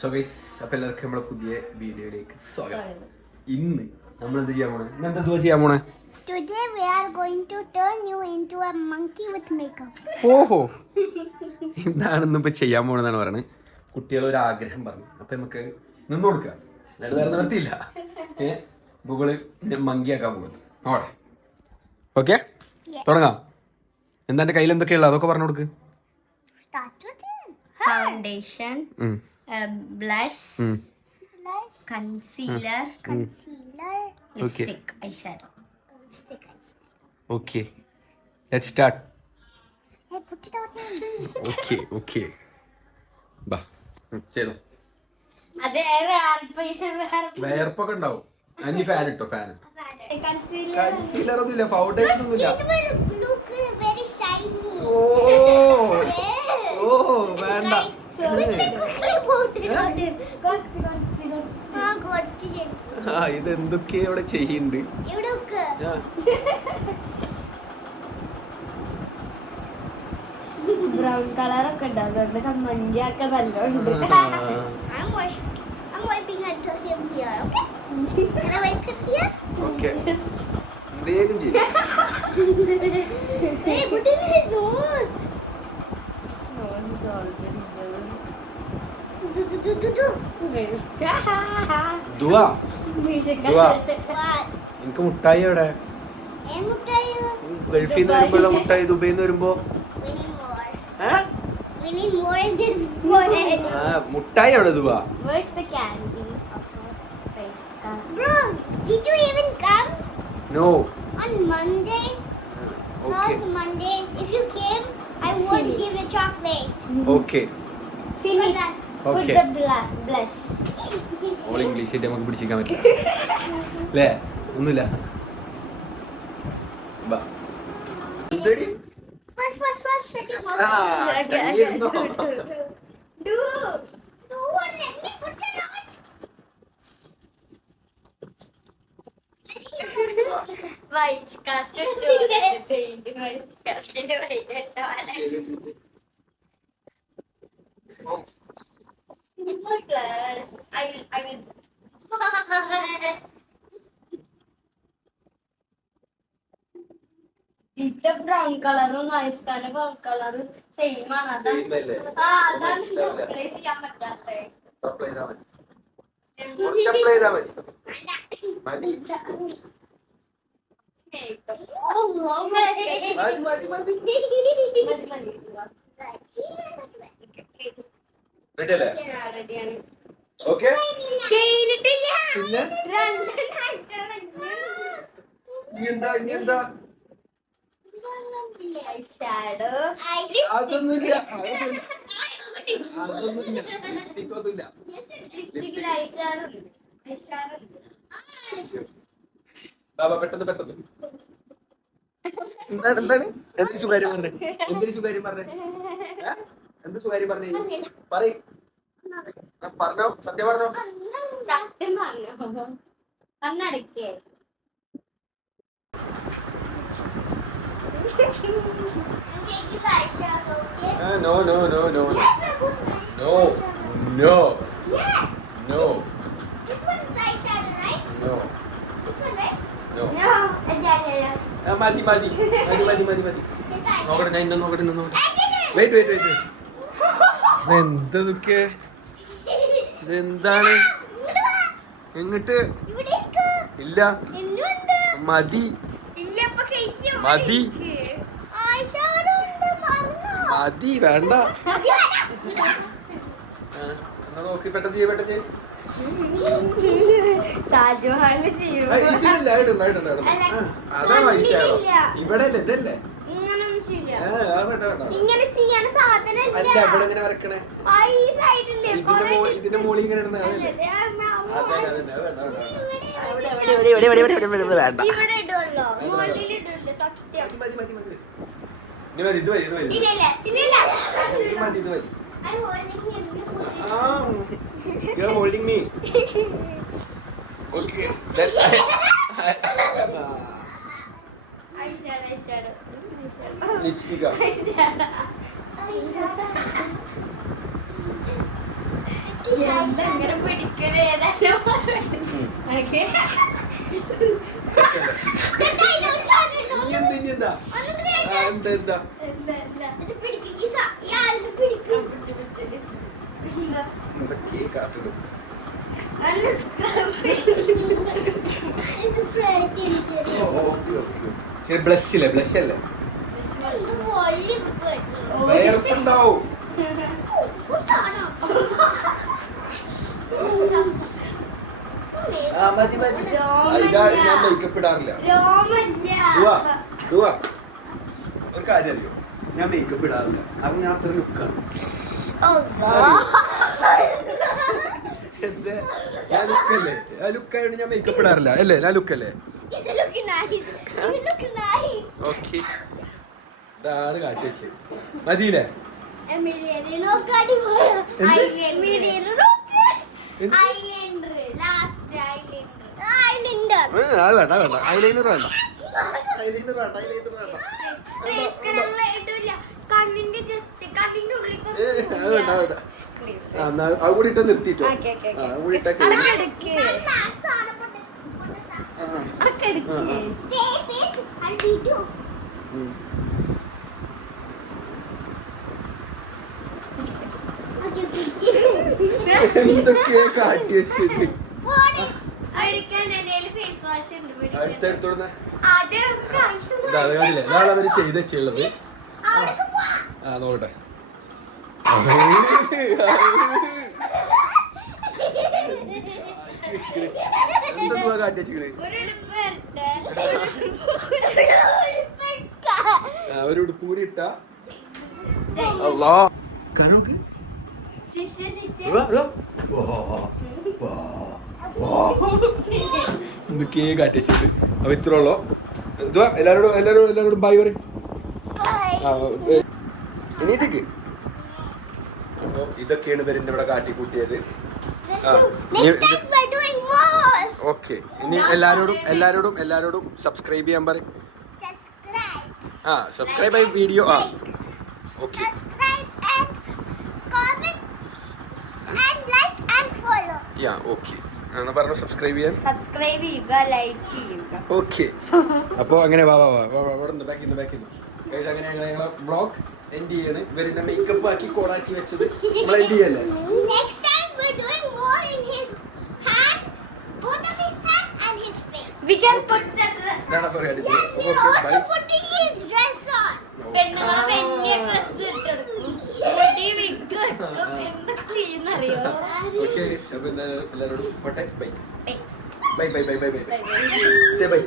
So guys അപ്പോൾ എല്ലാവർക്കും നമ്മുടെ പുതിയ വീഡിയോയിലേക്ക് സ്വാഗതം. ഇന്ന് നമ്മൾ എന്ത് ചെയ്യാൻ പോണേ? ഇന്ന് എന്താ ചെയ്യാൻ പോണേ? Today we are going to turn you into a monkey with makeup. ഓഹോ, എന്താണെന്ന് ഇപ്പൊ ചെയ്യാൻ പോണെന്നാണ് പറയുന്നത്. കുട്ടികൾ ഒരു ആഗ്രഹം പറഞ്ഞു, അപ്പൊ നമുക്ക് നിന്ന് കൊടുക്കുക, അല്ലാതെ വേറെ നിവർത്തിയില്ല. ഗൂഗിള് മങ്കിയാക്കാൻ പോകുന്നത് നോട്ടെ. ഓക്കെ, തുടങ്ങാം. എന്താ എന്റെ കയ്യിൽ എന്തൊക്കെയുള്ള അതൊക്കെ പറഞ്ഞു കൊടുക്ക്. Start with foundation, blush, concealer, lipstick, eyeshadow. Okay, let's start. Hey, put it out Okay, okay. ബാ ചെയ്തോ. അതെ, വേർപ്പൊക്കെ ഉണ്ടാവും. അനി ഫാൻ ഇട്ടോ, ഫാൻ. concealer. കൺസീലർ ഒന്നുമില്ല, ഫൗണ്ടേഷൻ ഒന്നുമില്ല. Look very shiny. ഓ ഓ വേണ്ട. ആ ഇത് എന്തൊക്കെയാ ഇവിടെ ചെയ്യുന്നുണ്ട്. ബ്രൗൺ കളർ ഒക്കെ ഉണ്ട്, അതുകൊണ്ട് മഞ്ഞൊക്കെ നല്ലോണ്ട്. I'm wiping him here, okay? Can I wipe him here? Okay, എന്തേലും ചെയ്യും. Hey, put in his nose. Do. Dhua, What? എനിക്ക് മുട്ടായി എവിടെ? Hey, Muttayu. ഗൾഫിൽ നിന്ന് വരുമ്പോഴുള്ള മുട്ടായി ദുബൈയിൽ നിന്ന് വരുമ്പോ We need more. ഏ? We need more in his forehead. ആ മുട്ടായി എവിടെ ദുവാ? Where's the candy of her face? Bro, did you even come no. on Monday? Okay Last Monday. If you came, I would give you chocolate. Okay. Finish. Put Okay. the blush. All English ആയിട്ട് നമുക്ക് പിടിച്ചിരിക്കാൻ പറ്റില്ല അല്ലേ? ഒന്നുമില്ല. ബാ. എന്തടി? First, shut your mouth. ആ, തന്നെയിരുന്നോ? Do. No one let me put it on. White custard chocolate paint. White custard white chocolate. Oh, Put blush. I will. ഇത് brown കളറും ഐസ്കാന്റെ ബ്രൗൺ കളറും സെയിം ആണ്. Same അല്ലേ? അതാണ് മനസ്സിലാവില്ല. replace ചെയ്യാൻ പറ്റാത്തത്. അപ്ലൈ ചെയ്താ മതി. കുറച്ച് അപ്ലൈ ചെയ്താ മതി. മതി. മതി. റെഡി അല്ലേ? റെഡിയാണ്. ഓക്കെ. കഴിഞ്ഞിട്ടില്ല. പിന്നെ ഇനി എന്താ? ഐഷാഡോ. അതൊന്നുമില്ല. ലിപ്സ്റ്റിക് ഒന്നുമില്ല. ലിപ്സ്റ്റിക്കിൽ ഐഷാഡോ ഉണ്ട്. ഐഷാഡോ ഉണ്ട്. ബാബാ പെട്ടെന്ന്. എന്താണ് എന്തൊരു സുകാര്യം പറഞ്ഞേ? എന്ത് സുകാര്യം പറഞ്ഞേ? പറയ്. പറഞ്ഞോ, സത്യം പറഞ്ഞോ. സത്യം പറഞ്ഞോ? കണ്ണടക്കേ. I'm taking the eyeshadow, okay? No. Yes, I put my No. Yes. No. This one is eyeshadow, right? No. This one, right? No. No. Yeah. മതി. This eyeshadow. നോക്കട്ടെ, ഞാൻ നോക്കട്ടെ. I did it. വെയിറ്റ്. എന്തൊക്കെ ഇതെന്താണ്? എങ്ങിട്ട് ഇവിടെ ഇരിക്ക്. ഇല്ല, എന്നുണ്ട്. മതി. ഇല്ല, ഇപ്പൊ കഴിഞ്ഞു. മതി. eyeshadow ഉണ്ട്, പറഞ്ഞോ. മതി, വേണ്ട. മതി വേണ്ട. എന്നാ നോക്കി പെട്ടെന്ന് ചെയ്യ. താജ്മഹല് ചെയ്യും. ഇതില്ല, ഇടുന്നു. അതാ മനസ്സിലായോ? ഇവിടെ അല്ലേ, ഇതല്ലേ? ഇങ്ങനൊന്നും ചെയ്യില്ല. വേണ്ട. ഇങ്ങനെ ചെയ്യണ സാധനം അല്ല, ഇവിടെ എങ്ങനെ വരക്കണേ? ഈ സൈഡില്ലേ ഇതിന്റെ മോളി ഇങ്ങനെ ഇടുന്ന അതല്ലേ? വേണ്ട. ഇവിടെ ഇടുമല്ലോ, മുകളിൽ ഇടില്ല. സത്യം. മതി. ഇത് മതി. ഇല്ല. മതി. I'm holding him. You are holding me. Okay. eyeshadow. Lipstick. I എന്തെങ്ങനെ പിടിക്കണേ എന്താ ബ്ലഷ് അല്ലേ ബ്ലഷ് അല്ലേ വേർപ്പുണ്ടാവും മതി മതി ഇതാണ് ഞാൻ മേക്കപ്പ് ഇടാറില്ല ദുവാ ഒരു കാര്യം അറിയോ ഞാൻ മേക്കപ്പ് ഇടാറില്ല കാരണം ഞാൻ അത്ര ലുക്കാണ് എന്താ ഞാൻ ലുക്കല്ലേ ആ ലുക്കായോണ്ട് ഞാൻ മേക്കപ്പ് ഇടാറില്ല അല്ലേ ഞാൻ ലുക്കല്ലേ ഓക്കെ ഇതാണ് കാഴ്ച വെച്ചത് മതിയില്ലേ അത് വേണ്ട വേണ്ട ഐലൈനർ വേണ്ട ഐലൈനർ വേണ്ട ഐലൈനർ വേണ്ട കണ്ണിന്റെ ജസ്റ്റ് കണ്ണിന്റെ ഉള്ളിൽ അത് വേണ്ട വേണ്ട അത് കൂടി ഇട്ട നിർത്തിട്ടോ അത് കൂടി ഇട്ട എന്തൊക്കെയാ കാട്ടി വെച്ചിട്ട് അടുത്തടുത്തോടുന്ന അതാണ് അവര് ചെയ്ത് വെച്ചുള്ളത് ആ നോക്കട്ടെ എന്തെന്തുവാ കാട്ടി വെച്ചിക്കണേ ഒരു ഉടുപ്പ് കൂടി ഇട്ടാ അല്ലാ കനോക്ക് എന്തൊക്കെയാ കാട്ടി വെച്ചിട്ട് അപ്പൊ ഇത്ര ഉള്ളോ ഇതുവാ എല്ലാരോടും ബൈ പറയും എണീറ്റേക്ക് അപ്പൊ ഇതൊക്കെയാണ് ഇവരിന്റെ ഇവിടെ കാട്ടിക്കൂട്ടിയത് ഓക്കെ ഇനി എല്ലാരോടും സബ്സ്ക്രൈബ് ചെയ്യാൻ പറയും ആ സബ്സ്ക്രൈബ് ആയി വീഡിയോ ആ ഓക്കെ യാ ഓക്കെ എന്നാ പറഞ്ഞു സബ്സ്ക്രൈബ് ചെയ്യാൻ സബ്സ്ക്രൈബ് ചെയ്യുക ലൈക്ക് ചെയ്യുക ഓക്കെ അപ്പൊ അങ്ങനെ വാ ബാക്കി അങ്ങനെ ഞങ്ങളെ ബ്ലോഗ് എൻഡ് ചെയ്യാണ് ഇവരെന്നെ മേക്കപ്പ് ആക്കി കോളാക്കി വെച്ചത് നമ്മൾ എൻഡ് ചെയ്യല്ലേ We can put the പെണ്ണുങ്ങളെ വലിയ ഡ്രസ് ഇട്ടെടുക്കും എന്തൊക്കെ ചെയ്യുന്നറിയോ ഓക്കെ അപ്പൊ എല്ലാവരോടും bye bye bye bye bye bye bye bye